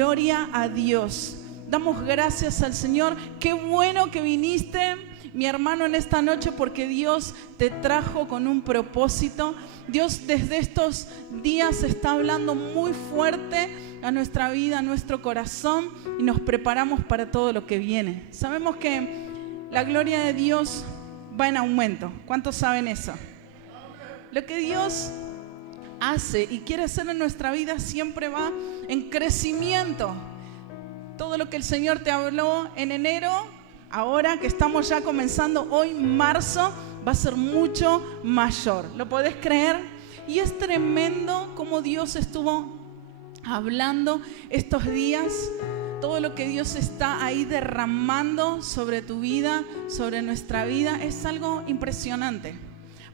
gloria a Dios. Damos gracias al Señor. Qué bueno que viniste, mi hermano, en esta noche, porque Dios te trajo con un propósito. Dios desde estos días está hablando muy fuerte a nuestra vida, a nuestro corazón, y nos preparamos para todo lo que viene. Sabemos que la gloria de Dios va en aumento. ¿Cuántos saben eso? Lo que Dios hace y quiere hacer en nuestra vida siempre va en crecimiento. Todo lo que el Señor te habló en enero, ahora que estamos ya comenzando hoy, marzo, va a ser mucho mayor. ¿Lo podés creer? Y es tremendo cómo Dios estuvo hablando estos días. Todo lo que Dios está ahí derramando sobre tu vida, sobre nuestra vida, es algo impresionante.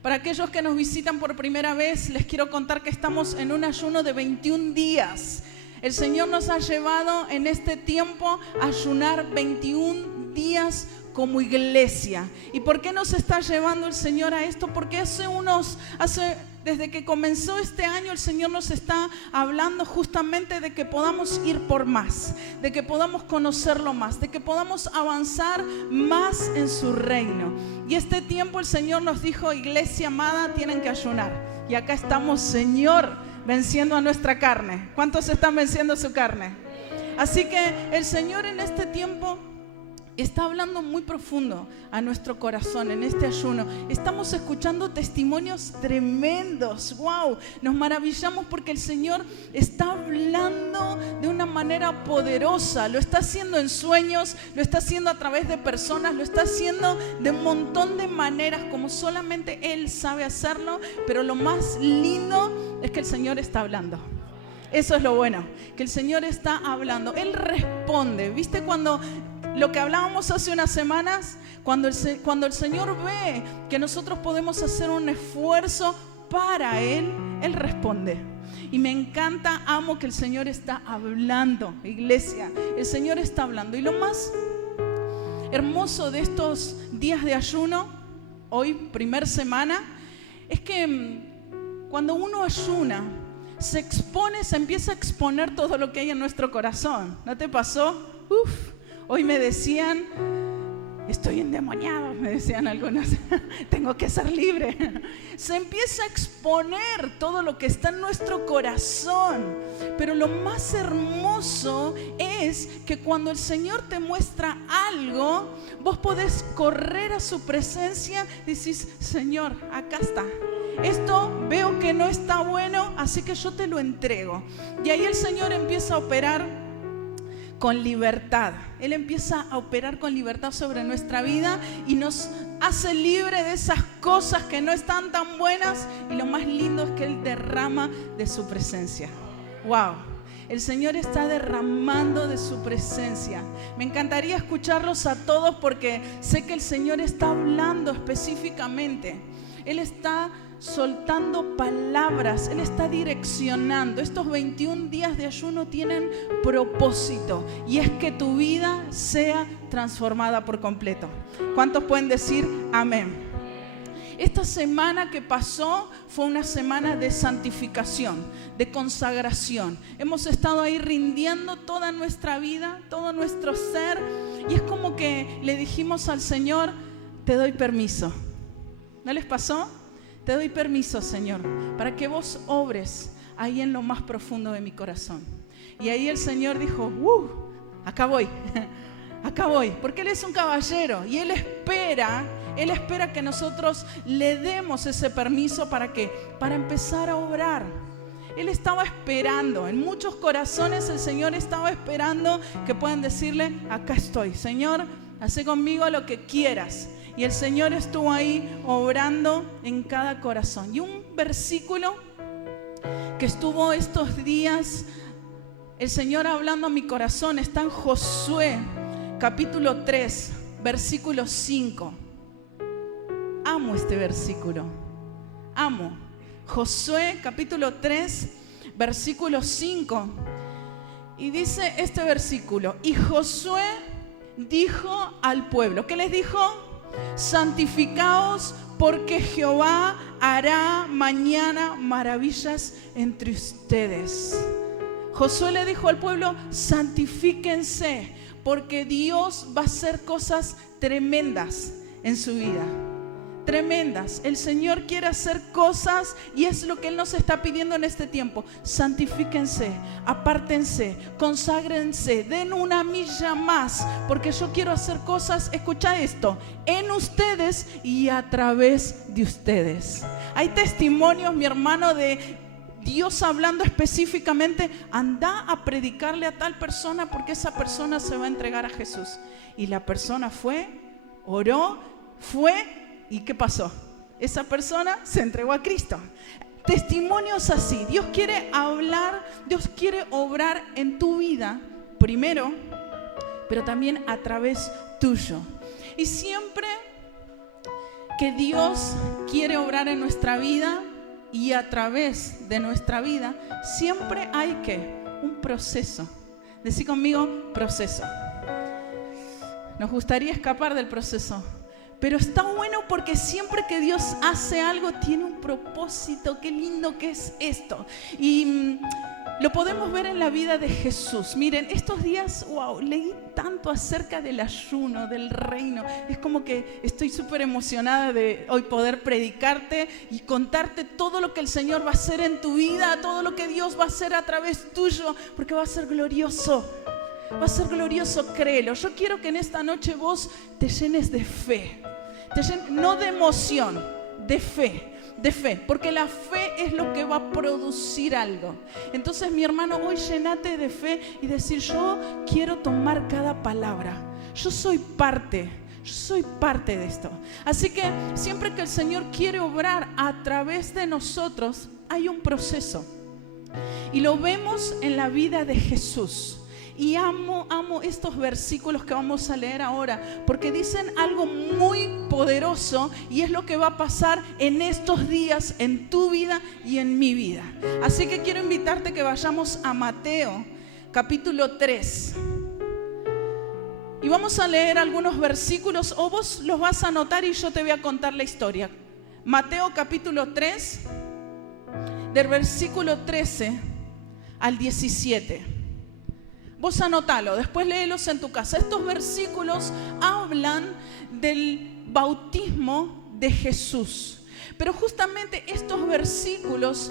Para aquellos que nos visitan por primera vez, les quiero contar que estamos en un ayuno de 21 días. El Señor nos ha llevado en este tiempo a ayunar 21 días como iglesia. ¿Y por qué nos está llevando el Señor a esto? Porque desde que comenzó este año, el Señor nos está hablando justamente de que podamos ir por más, de que podamos conocerlo más, de que podamos avanzar más en su reino. Y este tiempo el Señor nos dijo: iglesia amada, tienen que ayunar. Y acá estamos, Señor, venciendo a nuestra carne. ¿Cuántos están venciendo su carne? Así que el Señor en este tiempo está hablando muy profundo a nuestro corazón en este ayuno. Estamos escuchando testimonios tremendos. ¡Wow! Nos maravillamos porque el Señor está hablando de una manera poderosa. Lo está haciendo en sueños, lo está haciendo a través de personas, lo está haciendo de un montón de maneras como solamente Él sabe hacerlo. Pero lo más lindo es que el Señor está hablando. Eso es lo bueno, que el Señor está hablando. Él responde. ¿Viste cuando lo que hablábamos hace unas semanas? Cuando el Señor ve que nosotros podemos hacer un esfuerzo para Él, Él responde. Y me encanta, amo que el Señor está hablando, iglesia. El Señor está hablando. Y lo más hermoso de estos días de ayuno, hoy, primer semana, es que cuando uno ayuna, se empieza a exponer todo lo que hay en nuestro corazón. ¿No te pasó? Hoy me decían: estoy endemoniado, me decían algunos. Tengo que ser libre. Se empieza a exponer todo lo que está en nuestro corazón. Pero lo más hermoso es que cuando el Señor te muestra algo, vos podés correr a su presencia y decís: Señor, acá está. Esto veo que no está bueno, así que yo te lo entrego. Y ahí el Señor empieza a operar con libertad. Él empieza a operar con libertad sobre nuestra vida y nos hace libre de esas cosas que no están tan buenas. Y lo más lindo es que Él derrama de su presencia. ¡Wow! El Señor está derramando de su presencia. Me encantaría escucharlos a todos porque sé que el Señor está hablando específicamente. Él está soltando palabras, Él está direccionando. Estos 21 días de ayuno tienen propósito, y es que tu vida sea transformada por completo. ¿Cuántos pueden decir amén? Esta semana que pasó fue una semana de santificación, de consagración. Hemos estado ahí rindiendo toda nuestra vida, todo nuestro ser, y es como que le dijimos al Señor: te doy permiso. ¿No les pasó? Te doy permiso, Señor, para que vos obres ahí en lo más profundo de mi corazón. Y ahí el Señor dijo: acá voy, acá voy. Porque Él es un caballero y Él espera que nosotros le demos ese permiso. ¿Para qué? Para empezar a obrar. Él estaba esperando, en muchos corazones el Señor estaba esperando que puedan decirle: acá estoy, Señor, haz conmigo lo que quieras. Y el Señor estuvo ahí obrando en cada corazón. Y un versículo que estuvo estos días el Señor hablando a mi corazón está en Josué capítulo 3, versículo 5. Amo este versículo, amo. Josué capítulo 3, versículo 5. Y dice este versículo: y Josué dijo al pueblo, ¿qué les dijo? Santificaos, porque Jehová hará mañana maravillas entre ustedes. Josué le dijo al pueblo: santifíquense, porque Dios va a hacer cosas tremendas en su vida. Tremendas. El Señor quiere hacer cosas y es lo que Él nos está pidiendo en este tiempo. Santifíquense, apártense, conságrense, den una milla más, porque yo quiero hacer cosas, escucha esto, en ustedes y a través de ustedes. Hay testimonios, mi hermano, de Dios hablando específicamente: anda a predicarle a tal persona porque esa persona se va a entregar a Jesús. Y la persona fue, oró, fue. ¿Y qué pasó? Esa persona se entregó a Cristo. Testimonios así. Dios quiere hablar, Dios quiere obrar en tu vida primero, pero también a través tuyo. Y siempre que Dios quiere obrar en nuestra vida y a través de nuestra vida, siempre hay un proceso. Decí conmigo: proceso. Nos gustaría escapar del proceso, pero está bueno porque siempre que Dios hace algo tiene un propósito. Qué lindo que es esto. Y lo podemos ver en la vida de Jesús. Miren, estos días, wow, leí tanto acerca del ayuno, del reino. Es como que estoy súper emocionada de hoy poder predicarte y contarte todo lo que el Señor va a hacer en tu vida, todo lo que Dios va a hacer a través tuyo, porque va a ser glorioso. Va a ser glorioso, créelo. Yo quiero que en esta noche vos te llenes de fe. No de emoción, de fe. De fe, porque la fe es lo que va a producir algo. Entonces, mi hermano, hoy llénate de fe y decir: yo quiero tomar cada palabra. Yo soy parte de esto. Así que siempre que el Señor quiere obrar a través de nosotros, hay un proceso. Y lo vemos en la vida de Jesús. Y amo estos versículos que vamos a leer ahora, porque dicen algo muy poderoso y es lo que va a pasar en estos días, en tu vida y en mi vida. Así que quiero invitarte que vayamos a Mateo, capítulo 3. Y vamos a leer algunos versículos, o vos los vas a anotar y yo te voy a contar la historia. Mateo, capítulo 3, del versículo 13 al 17. Vos anotalo, después léelos en tu casa. Estos versículos hablan del bautismo de Jesús. Pero justamente estos versículos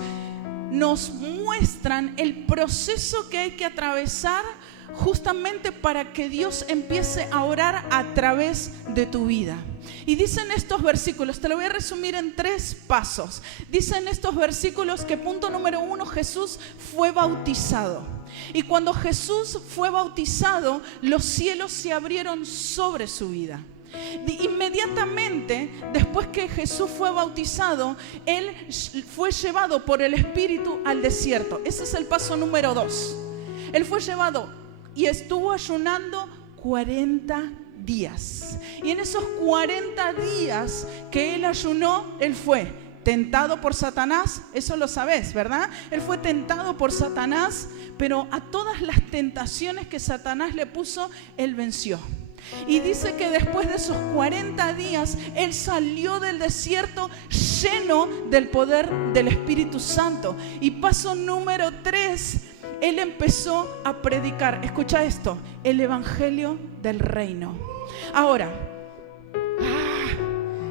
nos muestran el proceso que hay que atravesar justamente para que Dios empiece a orar a través de tu vida. Y dicen estos versículos, te lo voy a resumir en 3 pasos. Dicen estos versículos que punto número 1, Jesús fue bautizado. Y cuando Jesús fue bautizado, los cielos se abrieron sobre su vida. Inmediatamente después que Jesús fue bautizado, Él fue llevado por el Espíritu al desierto. Ese es el paso número 2. Él fue llevado y estuvo ayunando 40 días. Y en esos 40 días que Él ayunó, Él fue tentado por Satanás. Eso lo sabés, ¿verdad? Él fue tentado por Satanás, pero a todas las tentaciones que Satanás le puso, Él venció. Y dice que después de esos 40 días, Él salió del desierto lleno del poder del Espíritu Santo. Y paso número 3, Él empezó a predicar, escucha esto, el Evangelio del Reino. Ahora,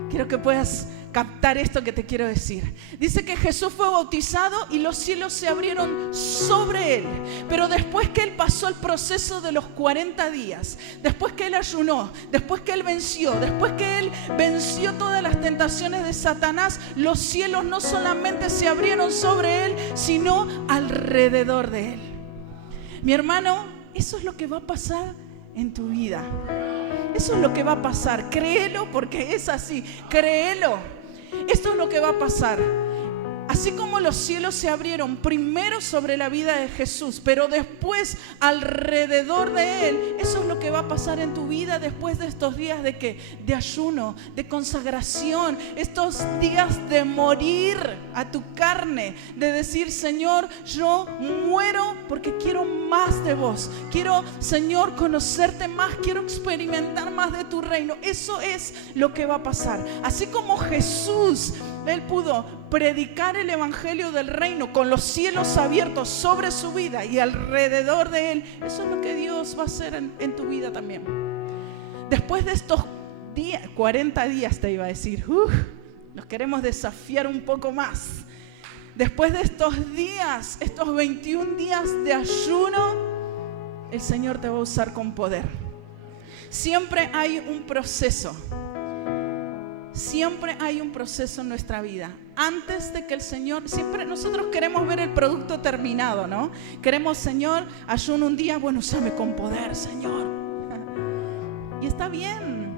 quiero que puedas captar esto que te quiero decir. Dice que Jesús fue bautizado y los cielos se abrieron sobre Él. Pero después que Él pasó el proceso de los 40 días, después que Él ayunó, después que Él venció, después que Él venció todas las tentaciones de Satanás, los cielos no solamente se abrieron sobre Él, sino alrededor de Él. Mi hermano, eso es lo que va a pasar en tu vida. Eso es lo que va a pasar. Créelo, porque es así. Créelo. Esto es lo que va a pasar. Así como los cielos se abrieron primero sobre la vida de Jesús, pero después alrededor de Él, eso es lo que va a pasar en tu vida después de estos días de ¿qué? De ayuno, de consagración, estos días de morir a tu carne, de decir: Señor, yo muero porque quiero más de vos. Quiero, Señor, conocerte más, quiero experimentar más de tu reino. Eso es lo que va a pasar. Así como Jesús, Él pudo predicar el evangelio del reino con los cielos abiertos sobre su vida y alrededor de él. Eso es lo que Dios va a hacer en tu vida también. Después de estos 40 días te iba a decir, nos queremos desafiar un poco más. Después de estos días, estos 21 días de ayuno, el Señor te va a usar con poder. Siempre hay un proceso. Siempre hay un proceso en nuestra vida. Antes de que el Señor, siempre nosotros queremos ver el producto terminado, ¿no? Queremos, Señor, ayuno un día, bueno, úsame con poder, Señor. Y está bien,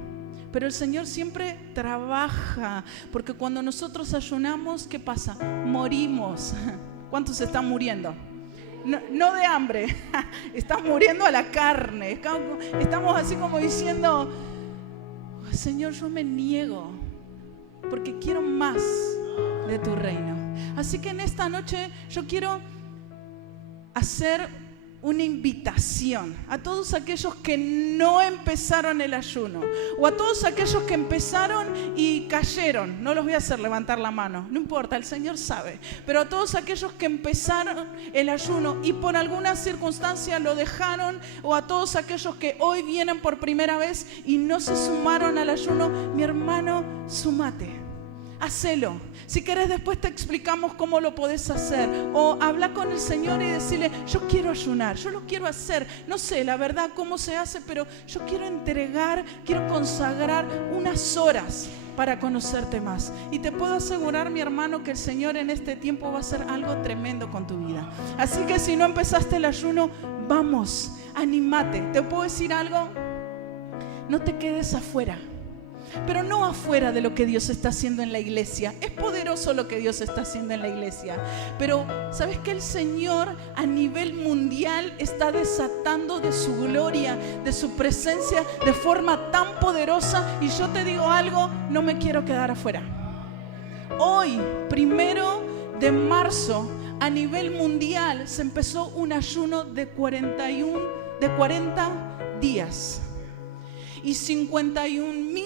pero el Señor siempre trabaja, porque cuando nosotros ayunamos, ¿qué pasa? Morimos. ¿Cuántos están muriendo? No de hambre, están muriendo a la carne. Estamos así como diciendo, Señor, yo me niego, porque quiero más de tu reino. Así que en esta noche yo quiero hacer una invitación a todos aquellos que no empezaron el ayuno, o a todos aquellos que empezaron y cayeron. No los voy a hacer levantar la mano, no importa, el Señor sabe. Pero a todos aquellos que empezaron el ayuno y por alguna circunstancia lo dejaron, o a todos aquellos que hoy vienen por primera vez y no se sumaron al ayuno, mi hermano, sumate, hacelo. Si querés, después te explicamos cómo lo podés hacer, o habla con el Señor y decirle, yo quiero ayunar, yo lo quiero hacer, no sé la verdad cómo se hace, pero yo quiero entregar, quiero consagrar unas horas para conocerte más. Y te puedo asegurar, mi hermano, que el Señor en este tiempo va a hacer algo tremendo con tu vida. Así que si no empezaste el ayuno, vamos, anímate. ¿Te puedo decir algo? No te quedes afuera. Pero no afuera de lo que Dios está haciendo en la iglesia. Es poderoso lo que Dios está haciendo en la iglesia, pero ¿sabes que el Señor a nivel mundial está desatando de su gloria, de su presencia de forma tan poderosa? Y yo te digo algo, no me quiero quedar afuera. Hoy, 1 de marzo, a nivel mundial se empezó un ayuno de 40 días. Y 51,000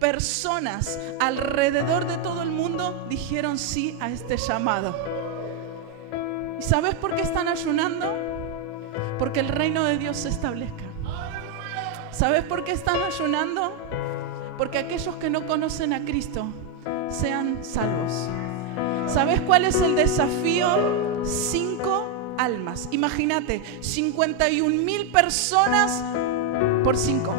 personas alrededor de todo el mundo dijeron sí a este llamado. ¿Y sabes por qué están ayunando? Porque el reino de Dios se establezca. ¿Sabes por qué están ayunando? Porque aquellos que no conocen a Cristo sean salvos. ¿Sabes cuál es el desafío? 5 almas. Imagínate, 51,000 personas por 5.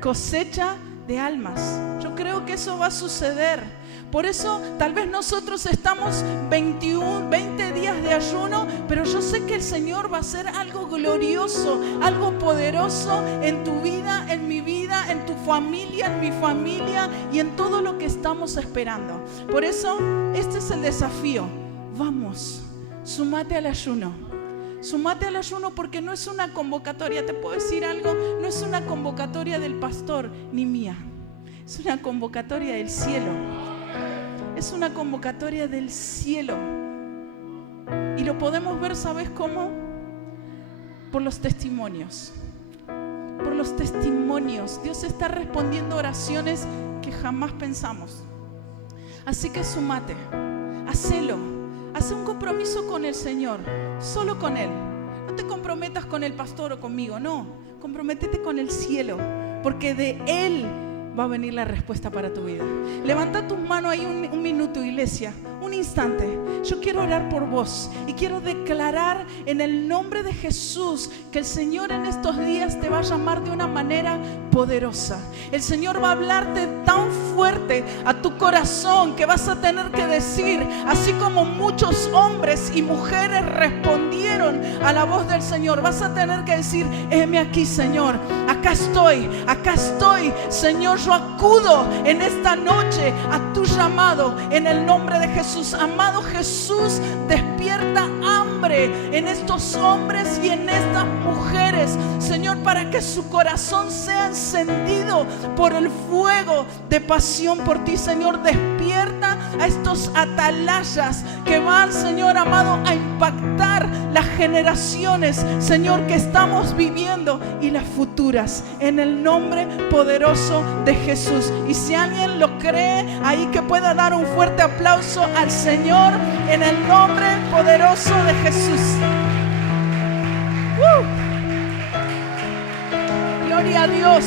Cosecha de almas. Yo creo que eso va a suceder. Por eso tal vez nosotros estamos 20 días de ayuno, pero yo sé que el Señor va a hacer algo glorioso, algo poderoso en tu vida, en mi vida, en tu familia, en mi familia y en todo lo que estamos esperando. Por eso este es el desafío. Vamos, sumate al ayuno. Sumate al ayuno, porque no es una convocatoria, te puedo decir algo, no es una convocatoria del pastor ni mía, es una convocatoria del cielo. Es una convocatoria del cielo. Y lo podemos ver, ¿sabes cómo? Por los testimonios. Por los testimonios. Dios está respondiendo oraciones que jamás pensamos. Así que sumate, hacelo. Haz un compromiso con el Señor, solo con Él. No te comprometas con el pastor o conmigo, no. Comprométete con el cielo, porque de Él va a venir la respuesta para tu vida. Levanta tus manos ahí un minuto, iglesia, un instante. Yo quiero orar por vos y quiero declarar en el nombre de Jesús que el Señor en estos días te va a llamar de una manera poderosa. El Señor va a hablarte tan fuerte a tu corazón que vas a tener que decir, así como muchos hombres y mujeres respondieron a la voz del Señor, vas a tener que decir, heme aquí, Señor, acá estoy, Señor, yo acudo en esta noche a tu llamado en el nombre de Jesús. Amado Jesús, despierta despierta hambre en estos hombres y en estas mujeres, Señor, para que su corazón sea encendido por el fuego de pasión por ti. Señor, despierta a estos atalayas que van, Señor amado, a impactar las generaciones, Señor, que estamos viviendo y las futuras, en el nombre poderoso de Jesús. Y si alguien lo cree, ahí que pueda dar un fuerte aplauso al Señor en el nombre poderoso de Jesús. Gloria a Dios.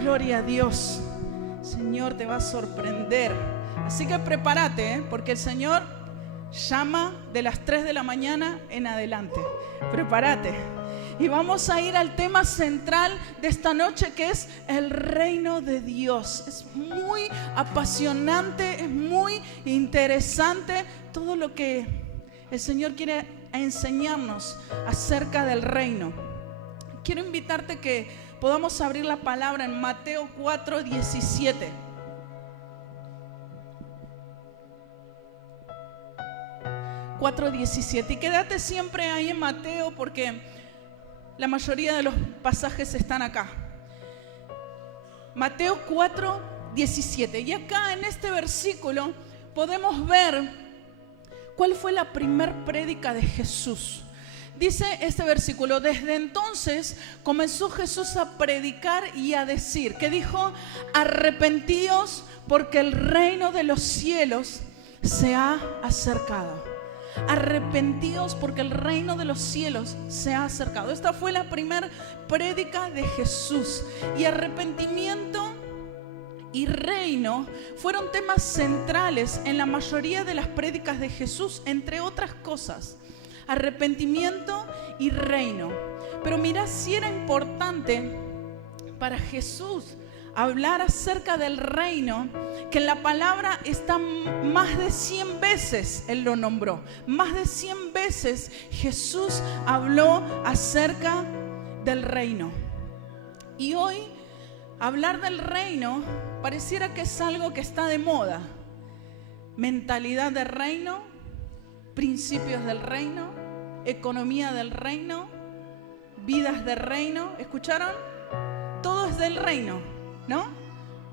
Gloria a Dios. Señor te va a sorprender. Así que prepárate, porque el Señor llama de las 3 de la mañana en adelante. Prepárate. Y vamos a ir al tema central de esta noche, que es el reino de Dios. Es muy apasionante, es muy interesante todo lo que el Señor quiere enseñarnos acerca del reino. Quiero invitarte que podamos abrir la palabra en Mateo 4:17. Y quédate siempre ahí en Mateo, porque la mayoría de los pasajes están acá. Mateo 4:17. Y acá en este versículo podemos ver cuál fue la primer prédica de Jesús. Dice este versículo: desde entonces comenzó Jesús a predicar y a decir, que dijo: arrepentíos porque el reino de los cielos se ha acercado. Arrepentíos porque el reino de los cielos se ha acercado. Esta fue la primera prédica de Jesús. Y arrepentimiento y reino fueron temas centrales en la mayoría de las prédicas de Jesús, entre otras cosas. Arrepentimiento y reino. Pero mirá, si era importante para Jesús hablar acerca del reino, que en la palabra está más de 100 veces Él lo nombró. Más de 100 veces Jesús habló acerca del reino. Y hoy hablar del reino pareciera que es algo que está de moda. Mentalidad de reino, principios del reino, economía del reino, vidas del reino. ¿Escucharon? Todo es del reino, ¿no?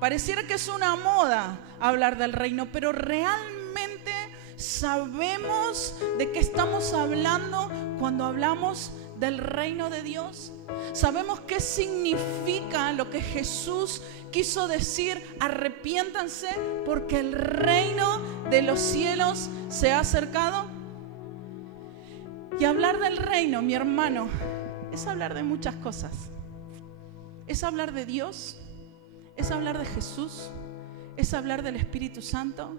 Pareciera que es una moda hablar del reino, pero realmente sabemos de qué estamos hablando cuando hablamos del reino de Dios. Sabemos qué significa lo que Jesús quiso decir: arrepiéntanse porque el reino de los cielos se ha acercado. Y hablar del reino, mi hermano, es hablar de muchas cosas. Es hablar de Dios, es hablar de Jesús, es hablar del Espíritu Santo.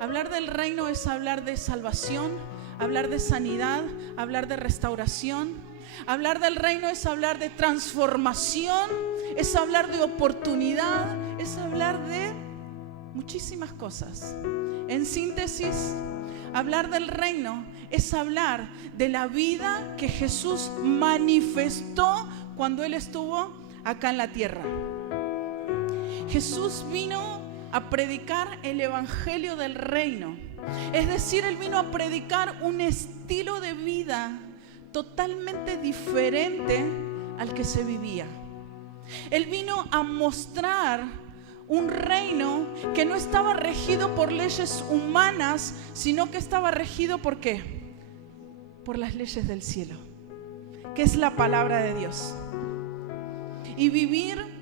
Hablar del reino es hablar de salvación, hablar de sanidad, hablar de restauración. Hablar del reino es hablar de transformación, es hablar de oportunidad, es hablar de muchísimas cosas. En síntesis, hablar del reino es hablar de la vida que Jesús manifestó cuando Él estuvo acá en la tierra. Jesús vino a predicar el evangelio del reino. Es decir, Él vino a predicar un estilo de vida totalmente diferente al que se vivía. Él vino a mostrar un reino que no estaba regido por leyes humanas, sino que estaba regido ¿por qué? Por las leyes del cielo, que es la palabra de Dios. Y vivir,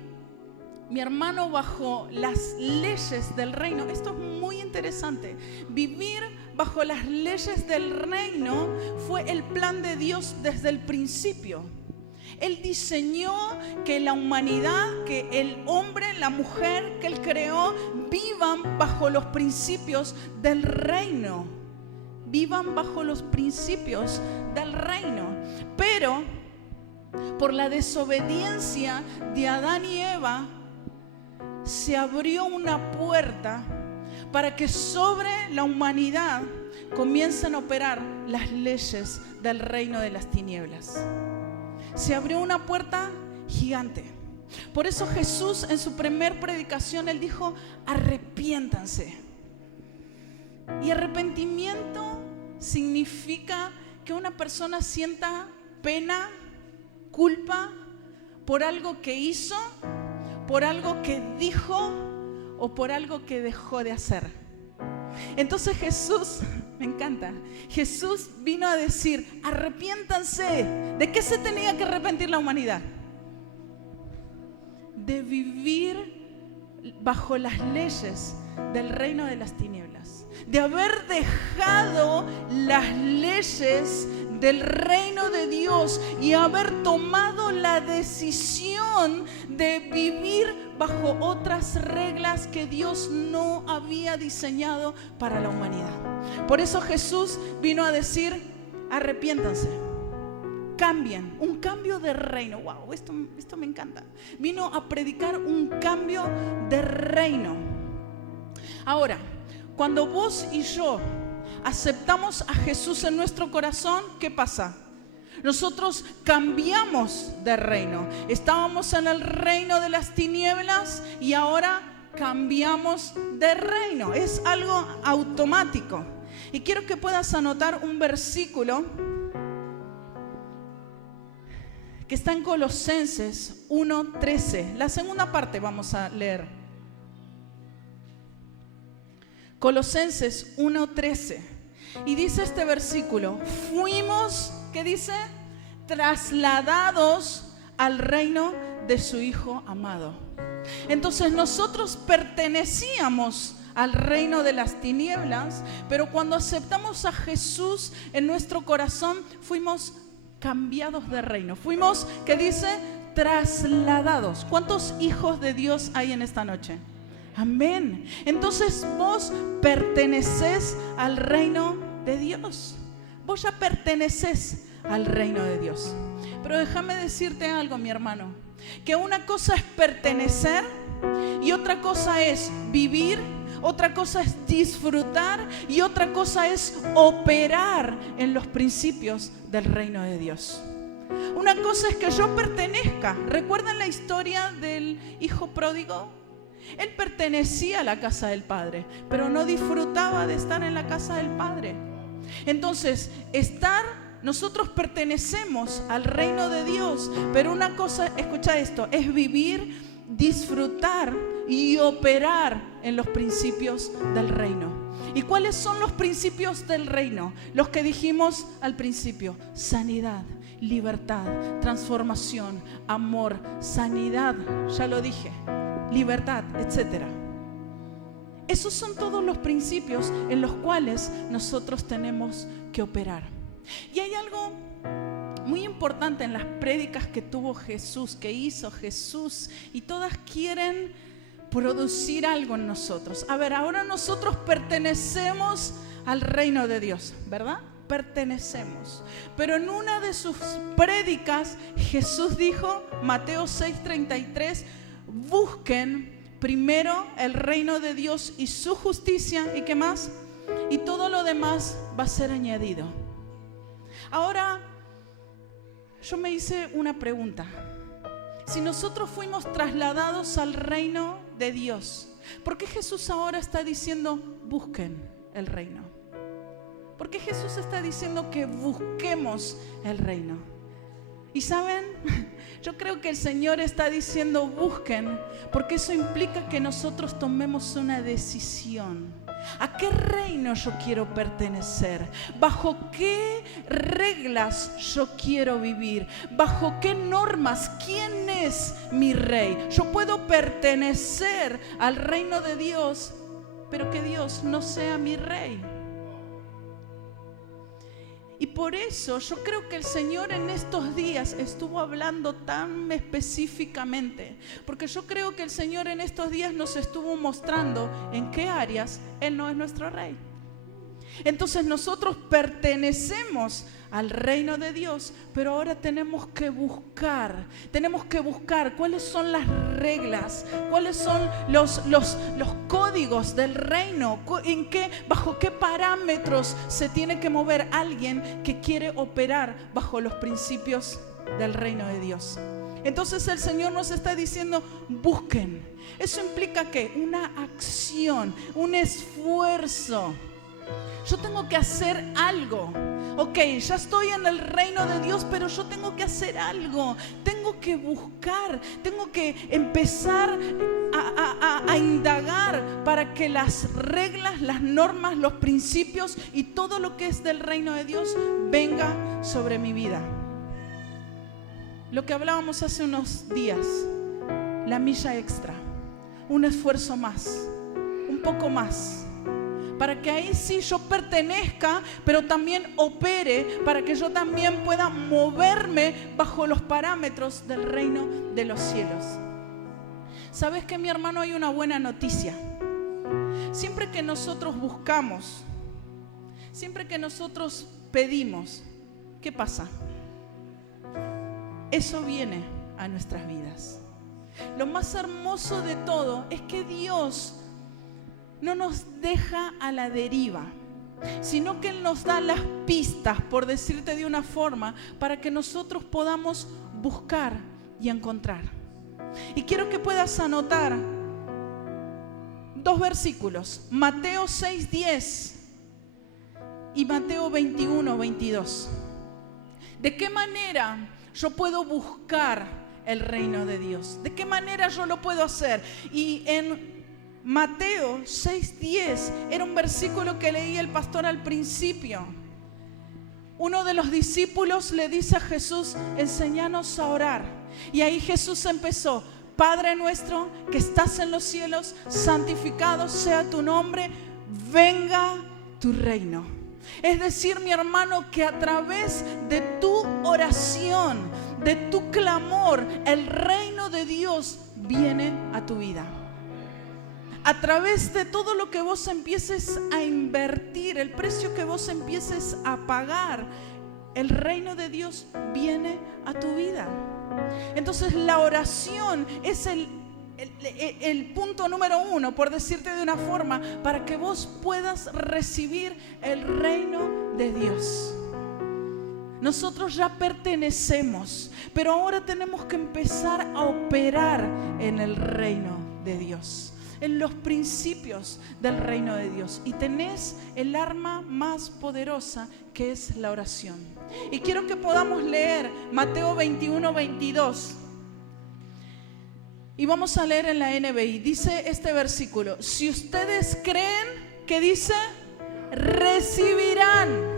mi hermano, bajo las leyes del reino, esto es muy interesante. Vivir bajo las leyes del reino fue el plan de Dios desde el principio. Él diseñó que la humanidad, que el hombre, la mujer que Él creó, vivan bajo los principios del reino. Vivan bajo los principios del reino. Pero por la desobediencia de Adán y Eva, se abrió una puerta para que sobre la humanidad comiencen a operar las leyes del reino de las tinieblas. Se abrió una puerta gigante. Por eso Jesús en su primer predicación, Él dijo, arrepiéntanse. Y arrepentimiento significa que una persona sienta pena, culpa por algo que hizo, por algo que dijo o por algo que dejó de hacer. Entonces Jesús, me encanta, Jesús vino a decir, arrepiéntanse. ¿De qué se tenía que arrepentir la humanidad? De vivir bajo las leyes del reino de las tinieblas, de haber dejado las leyes del reino de Dios y haber tomado la decisión de vivir bajo otras reglas que Dios no había diseñado para la humanidad. Por eso Jesús vino a decir, arrepiéntanse, cambien, un cambio de reino. Wow, esto me encanta. Vino a predicar un cambio de reino. Ahora, cuando vos y yo aceptamos a Jesús en nuestro corazón, ¿qué pasa? Nosotros cambiamos de reino. Estábamos en el reino de las tinieblas y ahora cambiamos de reino. Es algo automático. Y quiero que puedas anotar un versículo que está en Colosenses 1:13. La segunda parte vamos a leer. Colosenses 1:13. Y dice este versículo, fuimos, ¿qué dice? Trasladados al reino de su Hijo amado. Entonces nosotros pertenecíamos al reino de las tinieblas, pero cuando aceptamos a Jesús en nuestro corazón, fuimos cambiados de reino. Fuimos, ¿qué dice? Trasladados. ¿Cuántos hijos de Dios hay en esta noche? Amén. Entonces vos perteneces al reino de Dios. Vos ya perteneces al reino de Dios. Pero déjame decirte algo, mi hermano, que una cosa es pertenecer y otra cosa es vivir, otra cosa es disfrutar y otra cosa es operar en los principios del reino de Dios. Una cosa es que yo pertenezca. ¿Recuerdan la historia del hijo pródigo? Él pertenecía a la casa del Padre, pero no disfrutaba de estar en la casa del Padre. Entonces, nosotros pertenecemos al reino de Dios, pero una cosa, escucha esto, es vivir, disfrutar y operar en los principios del reino. ¿Y cuáles son los principios del reino? Los que dijimos al principio: sanidad, libertad, transformación, amor, sanidad, ya lo dije, libertad, etc. Esos son todos los principios en los cuales nosotros tenemos que operar. Y hay algo muy importante en las prédicas que tuvo Jesús, que hizo Jesús, y todas quieren producir algo en nosotros. A ver, ahora nosotros pertenecemos al reino de Dios, ¿verdad? Pertenecemos. Pero en una de sus prédicas Jesús dijo, Mateo 6:33, busquen primero el reino de Dios y su justicia, ¿y qué más? Y todo lo demás va a ser añadido. Ahora, yo me hice una pregunta. Si nosotros fuimos trasladados al reino de Dios, ¿por qué Jesús ahora está diciendo busquen el reino? ¿Por qué Jesús está diciendo que busquemos el reino? Y saben, yo creo que el Señor está diciendo busquen, porque eso implica que nosotros tomemos una decisión. ¿A qué reino yo quiero pertenecer? ¿Bajo qué reglas yo quiero vivir? ¿Bajo qué normas? ¿Quién es mi rey? Yo puedo pertenecer al reino de Dios, pero que Dios no sea mi rey. Y por eso yo creo que el Señor en estos días estuvo hablando tan específicamente, porque yo creo que el Señor en estos días nos estuvo mostrando en qué áreas Él no es nuestro rey. Entonces nosotros pertenecemos al reino de Dios, pero ahora tenemos que buscar cuáles son las reglas, cuáles son los códigos del reino, bajo qué parámetros se tiene que mover alguien que quiere operar bajo los principios del reino de Dios. Entonces el Señor nos está diciendo, busquen. Eso implica ¿qué? Una acción, un esfuerzo. Yo tengo que hacer algo. Ok, ya estoy en el reino de Dios, pero yo tengo que hacer algo. Tengo que buscar, tengo que empezar a indagar para que las reglas, las normas, los principios y todo lo que es del reino de Dios venga sobre mi vida. Lo que hablábamos hace unos días, la milla extra, un esfuerzo más, un poco más, para que ahí sí yo pertenezca, pero también opere, para que yo también pueda moverme bajo los parámetros del reino de los cielos. ¿Sabes qué, mi hermano? Hay una buena noticia. Siempre que nosotros buscamos, siempre que nosotros pedimos, ¿qué pasa? Eso viene a nuestras vidas. Lo más hermoso de todo es que Dios no nos deja a la deriva, sino que Él nos da las pistas, por decirte de una forma, para que nosotros podamos buscar y encontrar. Y quiero que puedas anotar 2 versículos, Mateo 6:10 y Mateo 21:22. ¿De qué manera yo puedo buscar el reino de Dios? ¿De qué manera yo lo puedo hacer? Y en Mateo 6:10 era un versículo que leía el pastor al principio. Uno de los discípulos le dice a Jesús, enséñanos a orar. Y ahí Jesús empezó, Padre nuestro que estás en los cielos, santificado sea tu nombre, venga tu reino. Es decir, mi hermano, que a través de tu oración, de tu clamor, el reino de Dios viene a tu vida. A través de todo lo que vos empieces a invertir, el precio que vos empieces a pagar, el reino de Dios viene a tu vida. Entonces la oración es el punto número 1, por decirte de una forma, para que vos puedas recibir el reino de Dios. Nosotros ya pertenecemos, pero ahora tenemos que empezar a operar en el reino de Dios, en los principios del reino de Dios. Y tenés el arma más poderosa, que es la oración. Y quiero que podamos leer Mateo 21:22. Y vamos a leer en la NBI. Dice este versículo: si ustedes creen, ¿qué dice? Recibirán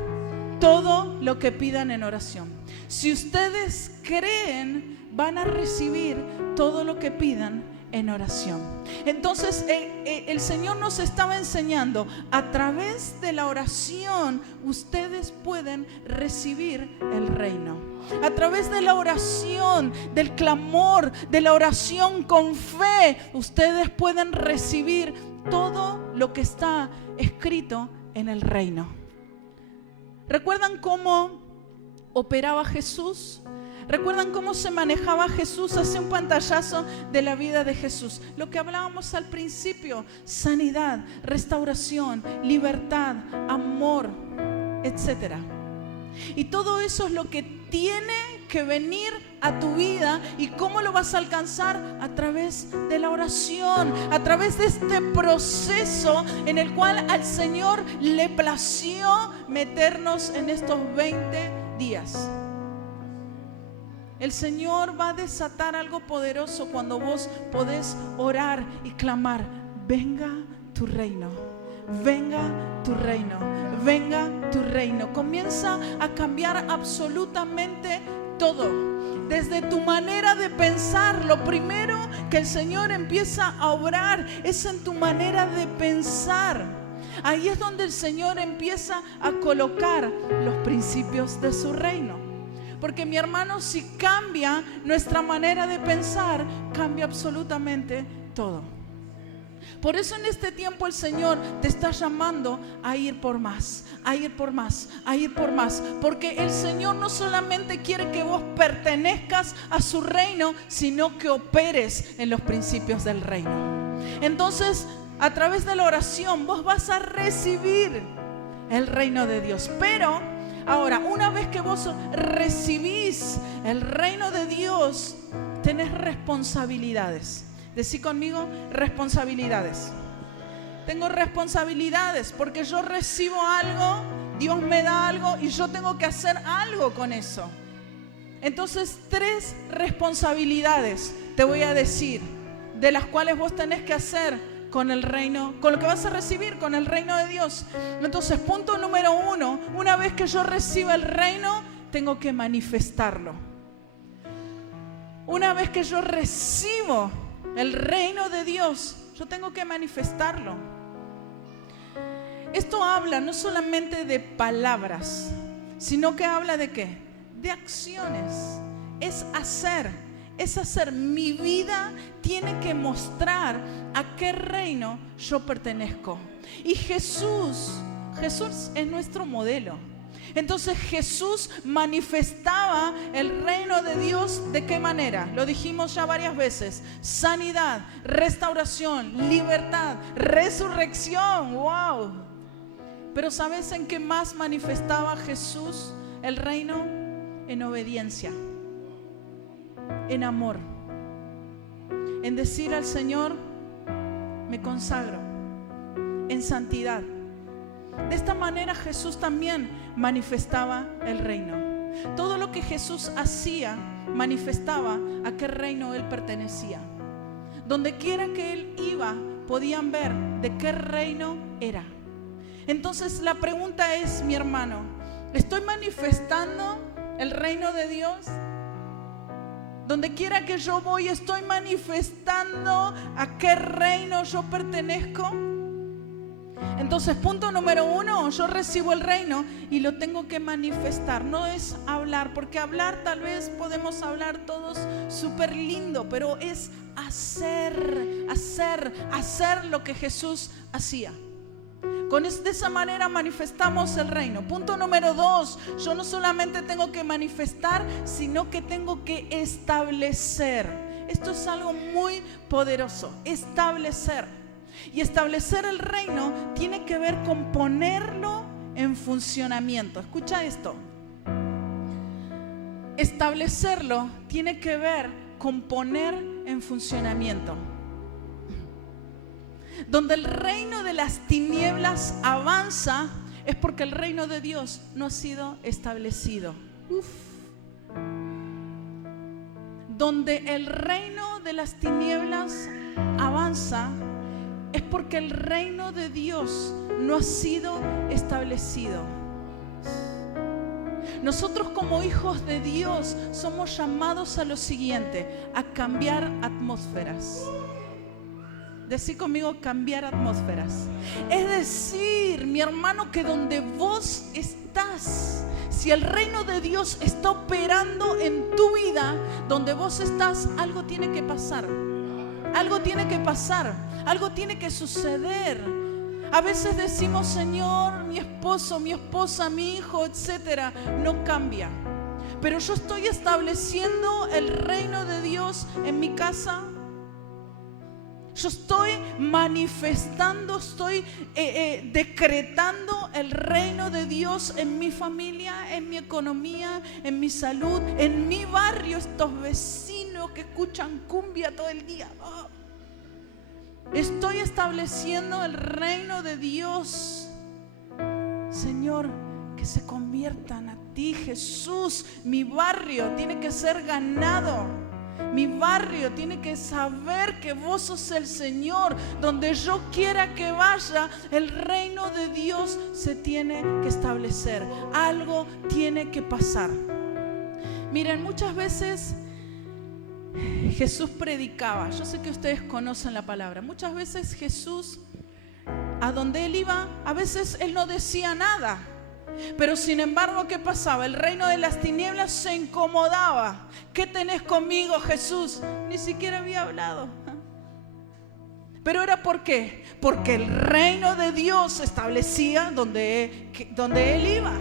todo lo que pidan en oración. Si ustedes creen, van a recibir todo lo que pidan en oración. Entonces el Señor nos estaba enseñando, a través de la oración ustedes pueden recibir el reino. A través de la oración, del clamor, de la oración con fe, ustedes pueden recibir todo lo que está escrito en el reino. ¿Recuerdan cómo operaba Jesús? ¿Recuerdan cómo se manejaba Jesús? Hace un pantallazo de la vida de Jesús. Lo que hablábamos al principio: sanidad, restauración, libertad, amor, etc. Y todo eso es lo que tiene que venir a tu vida. ¿Y cómo lo vas a alcanzar? A través de la oración, a través de este proceso en el cual al Señor le plació meternos en estos 20 días. El Señor va a desatar algo poderoso cuando vos podés orar y clamar: venga tu reino, venga tu reino, venga tu reino. Comienza a cambiar absolutamente todo. Desde tu manera de pensar, lo primero que el Señor empieza a obrar es en tu manera de pensar. Ahí es donde el Señor empieza a colocar los principios de su reino. Porque, mi hermano, si cambia nuestra manera de pensar, cambia absolutamente todo. Por eso en este tiempo el Señor te está llamando a ir por más, a ir por más, a ir por más. Porque el Señor no solamente quiere que vos pertenezcas a su reino, sino que operes en los principios del reino. Entonces, a través de la oración vos vas a recibir el reino de Dios. Pero ahora, una vez que vos recibís el reino de Dios, tenés responsabilidades. Decí conmigo, responsabilidades. Tengo responsabilidades porque yo recibo algo, Dios me da algo y yo tengo que hacer algo con eso. Entonces, 3 responsabilidades te voy a decir, de las cuales vos tenés que hacer con el reino, con lo que vas a recibir, con el reino de Dios. Entonces, punto número 1, una vez que yo recibo el reino, tengo que manifestarlo. Una vez que yo recibo el reino de Dios, yo tengo que manifestarlo. Esto habla no solamente de palabras, sino que habla de ¿qué? De acciones. Es hacer. Mi vida tiene que mostrar a qué reino yo pertenezco. Y Jesús es nuestro modelo. Entonces Jesús manifestaba el reino de Dios. ¿De qué manera? Lo dijimos ya varias veces. Sanidad, restauración, libertad, resurrección. ¡Wow! Pero ¿sabes en qué más manifestaba Jesús el reino? En obediencia, en amor, en decir al Señor, me consagro, en santidad. De esta manera Jesús también manifestaba el reino. Todo lo que Jesús hacía manifestaba a qué reino Él pertenecía. Donde quiera que Él iba, podían ver de qué reino era. Entonces la pregunta es, mi hermano, ¿estoy manifestando el reino de Dios? Donde quiera que yo voy, ¿estoy manifestando a qué reino yo pertenezco? Entonces, punto número 1, yo recibo el reino y lo tengo que manifestar. No es hablar, porque hablar tal vez podemos hablar todos súper lindo, pero es hacer lo que Jesús hacía. De esa manera manifestamos el reino. Punto número 2, yo no solamente tengo que manifestar, sino que tengo que establecer. Esto es algo muy poderoso, establecer. Y establecer el reino tiene que ver con ponerlo en funcionamiento. Escucha esto. Establecerlo tiene que ver con poner en funcionamiento. Donde el reino de las tinieblas avanza es porque el reino de Dios no ha sido establecido. Donde el reino de las tinieblas avanza es porque el reino de Dios no ha sido establecido. Nosotros como hijos de Dios somos llamados a lo siguiente, a cambiar atmósferas. Decí conmigo, cambiar atmósferas. Es decir, mi hermano, que donde vos estás, si el reino de Dios está operando en tu vida, donde vos estás, algo tiene que pasar. Algo tiene que pasar, algo tiene que suceder. A veces decimos, Señor, mi esposo, mi esposa, mi hijo, etcétera, no cambia. Pero yo estoy estableciendo el reino de Dios en mi casa. Yo estoy manifestando, estoy decretando el reino de Dios en mi familia, en mi economía, en mi salud, en mi barrio. Estos vecinos que escuchan cumbia todo el día. Oh. Estoy estableciendo el reino de Dios. Señor, que se conviertan a ti, Jesús. Mi barrio tiene que ser ganado. Mi barrio tiene que saber que vos sos el Señor. Donde yo quiera que vaya, el reino de Dios se tiene que establecer. Algo tiene que pasar. Miren, muchas veces Jesús predicaba. Yo sé que ustedes conocen la palabra. Muchas veces Jesús, a donde Él iba, a veces Él no decía nada. Pero sin embargo, ¿qué pasaba? El reino de las tinieblas se incomodaba. ¿Qué tenés conmigo, Jesús? Ni siquiera había hablado. Pero era ¿por qué? Porque el reino de Dios se establecía donde Él iba.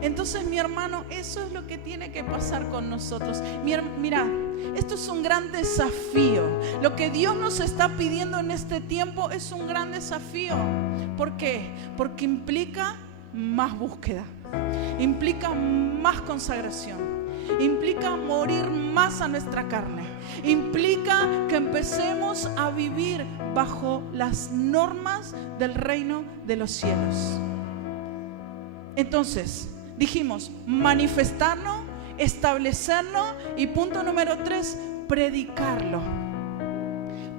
Entonces, mi hermano, eso es lo que tiene que pasar con nosotros. Mira, esto es un gran desafío. Lo que Dios nos está pidiendo en este tiempo es un gran desafío. ¿Por qué? Porque implica más búsqueda, implica más consagración, implica morir más a nuestra carne. Implica que empecemos a vivir bajo las normas del reino de los cielos. Entonces, dijimos, manifestarlo, establecerlo y punto número 3, predicarlo.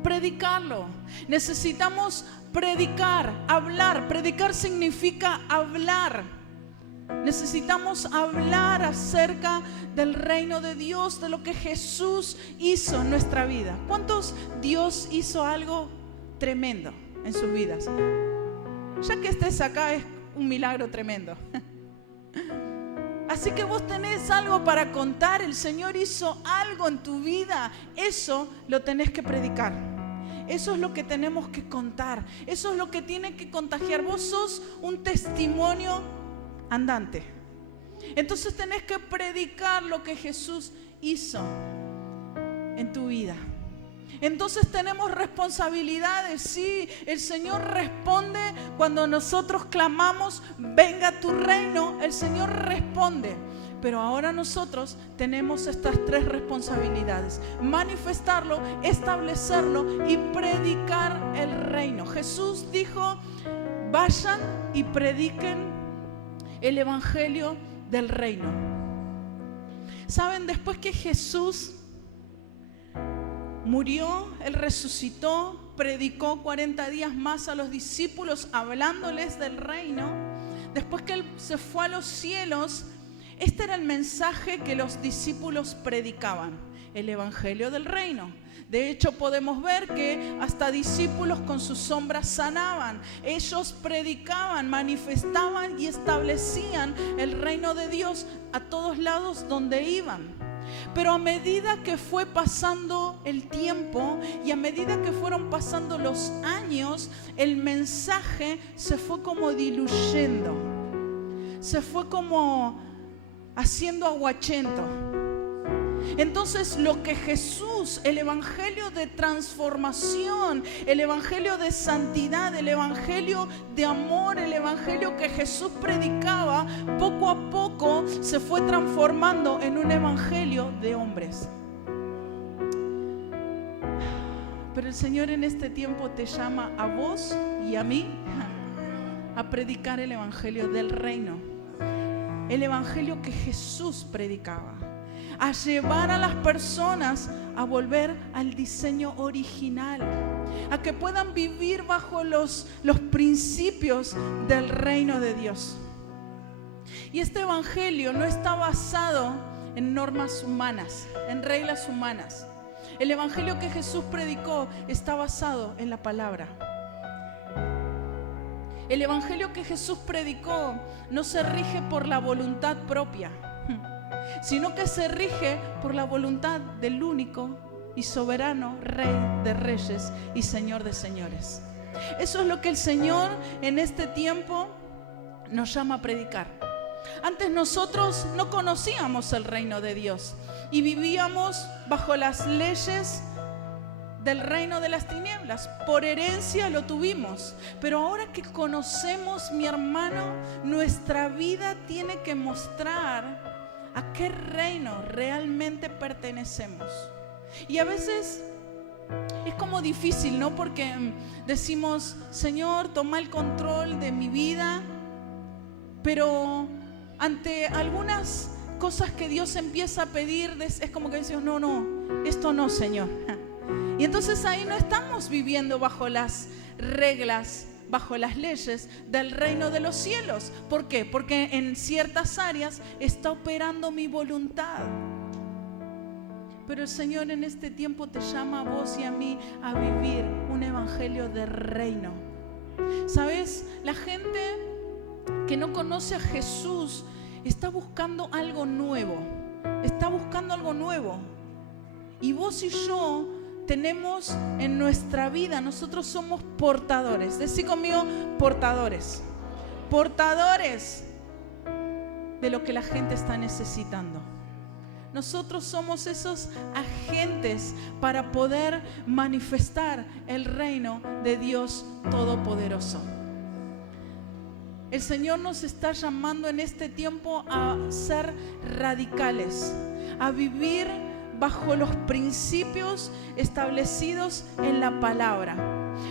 Predicarlo. Necesitamos predicar, hablar. Predicar significa hablar. Necesitamos hablar acerca del reino de Dios, de lo que Jesús hizo en nuestra vida. ¿Cuántos Dios hizo algo tremendo en sus vidas? Ya que estés acá es un milagro tremendo. Así que vos tenés algo para contar. El Señor hizo algo en tu vida. Eso lo tenés que predicar. Eso es lo que tenemos que contar. Eso es lo que tiene que contagiar. Vos sos un testimonio andante. Entonces tenés que predicar lo que Jesús hizo en tu vida. Entonces tenemos responsabilidades. Sí, el Señor responde cuando nosotros clamamos, venga tu reino. El Señor responde. Pero ahora nosotros tenemos estas 3 responsabilidades: manifestarlo, establecerlo y predicar el reino. Jesús dijo, vayan y prediquen el evangelio del reino. ¿Saben? Después que Jesús murió, Él resucitó, predicó 40 días más a los discípulos hablándoles del reino. Después que Él se fue a los cielos, este era el mensaje que los discípulos predicaban: el evangelio del reino. De hecho, podemos ver que hasta discípulos con sus sombras sanaban. Ellos predicaban, manifestaban y establecían el reino de Dios a todos lados donde iban. Pero a medida que fue pasando el tiempo y a medida que fueron pasando los años, el mensaje se fue como diluyendo, se fue como haciendo aguachento. Entonces lo que Jesús, el evangelio de transformación, el evangelio de santidad, el evangelio de amor, el evangelio que Jesús predicaba, poco a poco se fue transformando en un evangelio de hombres. Pero el Señor en este tiempo te llama a vos y a mí a predicar el evangelio del reino, el evangelio que Jesús predicaba, a llevar a las personas a volver al diseño original, a que puedan vivir bajo los principios del reino de Dios. Y este evangelio no está basado en normas humanas, en reglas humanas. El evangelio que Jesús predicó está basado en la palabra. El evangelio que Jesús predicó no se rige por la voluntad propia, sino que se rige por la voluntad del único y soberano Rey de Reyes y Señor de Señores. Eso es lo que el Señor en este tiempo nos llama a predicar. Antes nosotros no conocíamos el reino de Dios y vivíamos bajo las leyes del reino de las tinieblas. Por herencia lo tuvimos, pero ahora que conocemos, mi hermano, nuestra vida tiene que mostrar a qué reino realmente pertenecemos. Y a veces es como difícil, ¿no? Porque decimos, Señor, toma el control de mi vida, pero ante algunas cosas que Dios empieza a pedir, es como que decimos, no, esto no, Señor. Y entonces ahí no estamos viviendo bajo las reglas, bajo las leyes del reino de los cielos. ¿Por qué? Porque en ciertas áreas está operando mi voluntad. Pero el Señor en este tiempo te llama a vos y a mí a vivir un evangelio de reino. ¿Sabes? La gente que no conoce a Jesús está buscando algo nuevo. Está buscando algo nuevo. Y vos y yo tenemos en nuestra vida, nosotros somos portadores. Decí conmigo, portadores. Portadores de lo que la gente está necesitando. Nosotros somos esos agentes para poder manifestar el reino de Dios Todopoderoso. El Señor nos está llamando en este tiempo a ser radicales, a vivir bajo los principios establecidos en la palabra.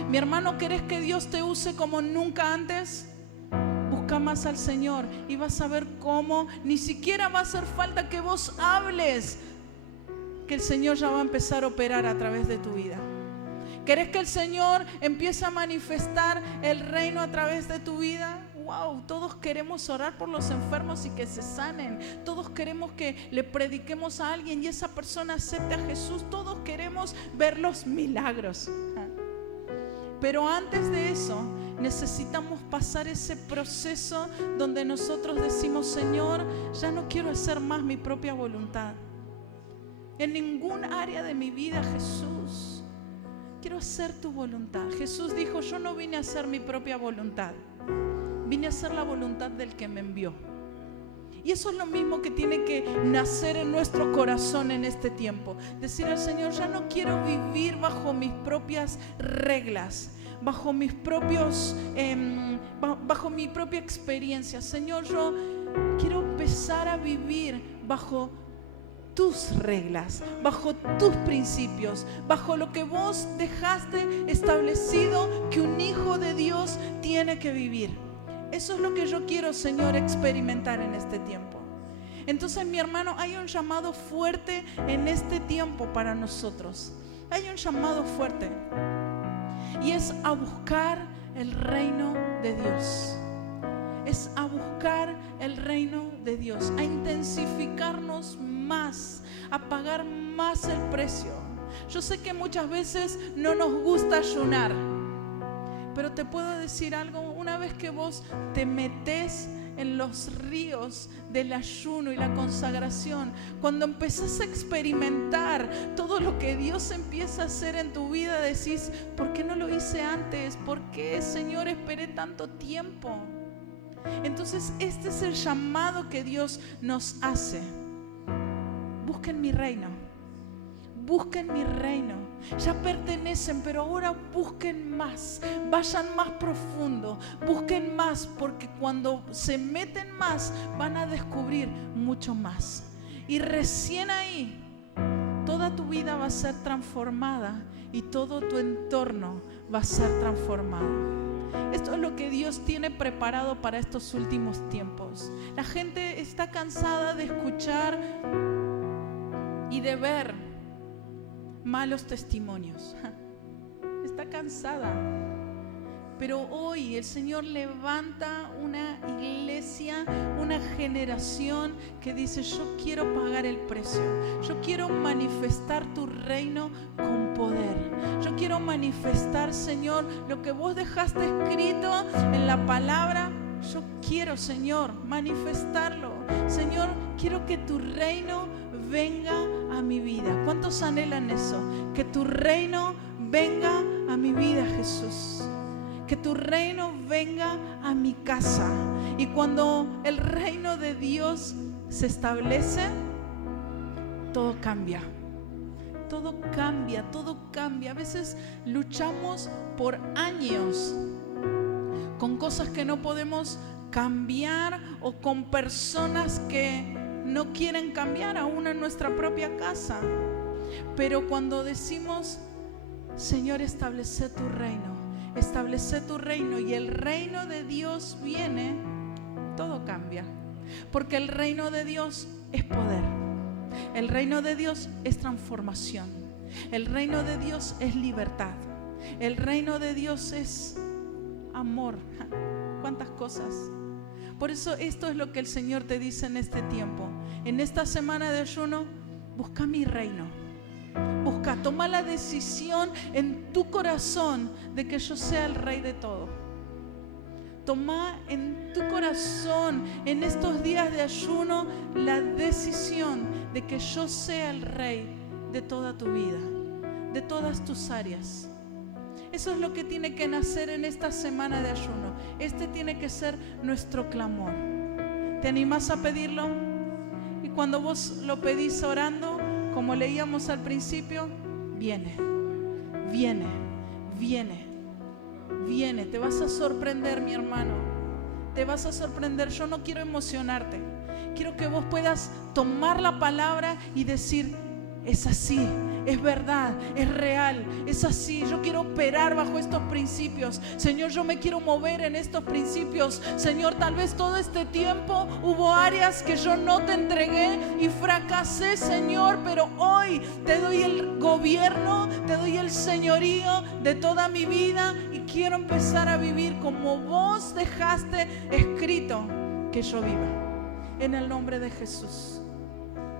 Mi hermano, ¿querés que Dios te use como nunca antes? Busca más al Señor y vas a ver cómo ni siquiera va a hacer falta que vos hables, que el Señor ya va a empezar a operar a través de tu vida. ¿Querés que el Señor empiece a manifestar el reino a través de tu vida? Wow, todos queremos orar por los enfermos y que se sanen. Todos queremos que le prediquemos a alguien y esa persona acepte a Jesús. Todos queremos ver los milagros. Pero antes de eso, necesitamos pasar ese proceso donde nosotros decimos: Señor, ya no quiero hacer más mi propia voluntad. En ningún área de mi vida, Jesús, quiero hacer tu voluntad. Jesús dijo: yo no vine a hacer mi propia voluntad, vine a hacer la voluntad del que me envió. Y eso es lo mismo que tiene que nacer en nuestro corazón en este tiempo. Decir al Señor: ya no quiero vivir bajo mis propias reglas, bajo mis propios, bajo mi propia experiencia. Señor, yo quiero empezar a vivir bajo tus reglas, bajo tus principios, bajo lo que vos dejaste establecido que un hijo de Dios tiene que vivir. Eso es lo que yo quiero, Señor, experimentar en este tiempo. Entonces, mi hermano, hay un llamado fuerte en este tiempo para nosotros. Hay un llamado fuerte y es a buscar el reino de Dios. Es a buscar el reino de Dios, a intensificarnos más, a pagar más el precio. Yo sé que muchas veces no nos gusta ayunar, pero te puedo decir algo: una vez que vos te metés en los ríos del ayuno y la consagración, cuando empezás a experimentar todo lo que Dios empieza a hacer en tu vida, decís: ¿por qué no lo hice antes? ¿Por qué, Señor, esperé tanto tiempo? Entonces, este es el llamado que Dios nos hace. Busquen mi reino. Busquen mi reino. Ya pertenecen, pero ahora busquen más. Vayan más profundo. Busquen más, porque cuando se meten más, van a descubrir mucho más. Y recién ahí, toda tu vida va a ser transformada y todo tu entorno va a ser transformado. Esto es lo que Dios tiene preparado para estos últimos tiempos. La gente está cansada de escuchar y de ver malos testimonios. Está cansada. Pero hoy el Señor levanta una iglesia, una generación que dice: yo quiero pagar el precio. Yo quiero manifestar tu reino con poder. Yo quiero manifestar, Señor, lo que vos dejaste escrito en la palabra. Yo quiero, Señor, manifestarlo. Señor, quiero que tu reino venga a mi vida. ¿Cuántos anhelan eso? Que tu reino venga a mi vida, Jesús. Que tu reino venga a mi casa. Y cuando el reino de Dios se establece, todo cambia. Todo cambia, todo cambia. A veces luchamos por años con cosas que no podemos cambiar o con personas que no quieren cambiar, aún en nuestra propia casa. Pero cuando decimos: Señor, establece tu reino, y el reino de Dios viene, todo cambia. Porque el reino de Dios es poder. El reino de Dios es transformación. El reino de Dios es libertad. El reino de Dios es amor. ¿Cuántas cosas? Por eso esto es lo que el Señor te dice en este tiempo. En esta semana de ayuno, busca mi reino. Busca, toma la decisión en tu corazón de que yo sea el rey de todo. Toma en tu corazón, en estos días de ayuno, la decisión de que yo sea el rey de toda tu vida, de todas tus áreas. Eso es lo que tiene que nacer en esta semana de ayuno. Este tiene que ser nuestro clamor. ¿Te animás a pedirlo? Y cuando vos lo pedís orando, como leíamos al principio, viene, viene, viene, viene. Te vas a sorprender, mi hermano. te vas a sorprender. Yo no quiero emocionarte. Quiero que vos puedas tomar la palabra y decir: es así, es verdad, es real, es así. Yo quiero operar bajo estos principios. Señor, yo me quiero mover en estos principios. Señor, tal vez todo este tiempo hubo áreas que yo no te entregué y fracasé, Señor, pero hoy te doy el gobierno, te doy el señorío de toda mi vida y quiero empezar a vivir como vos dejaste escrito que yo viva. En el nombre de Jesús.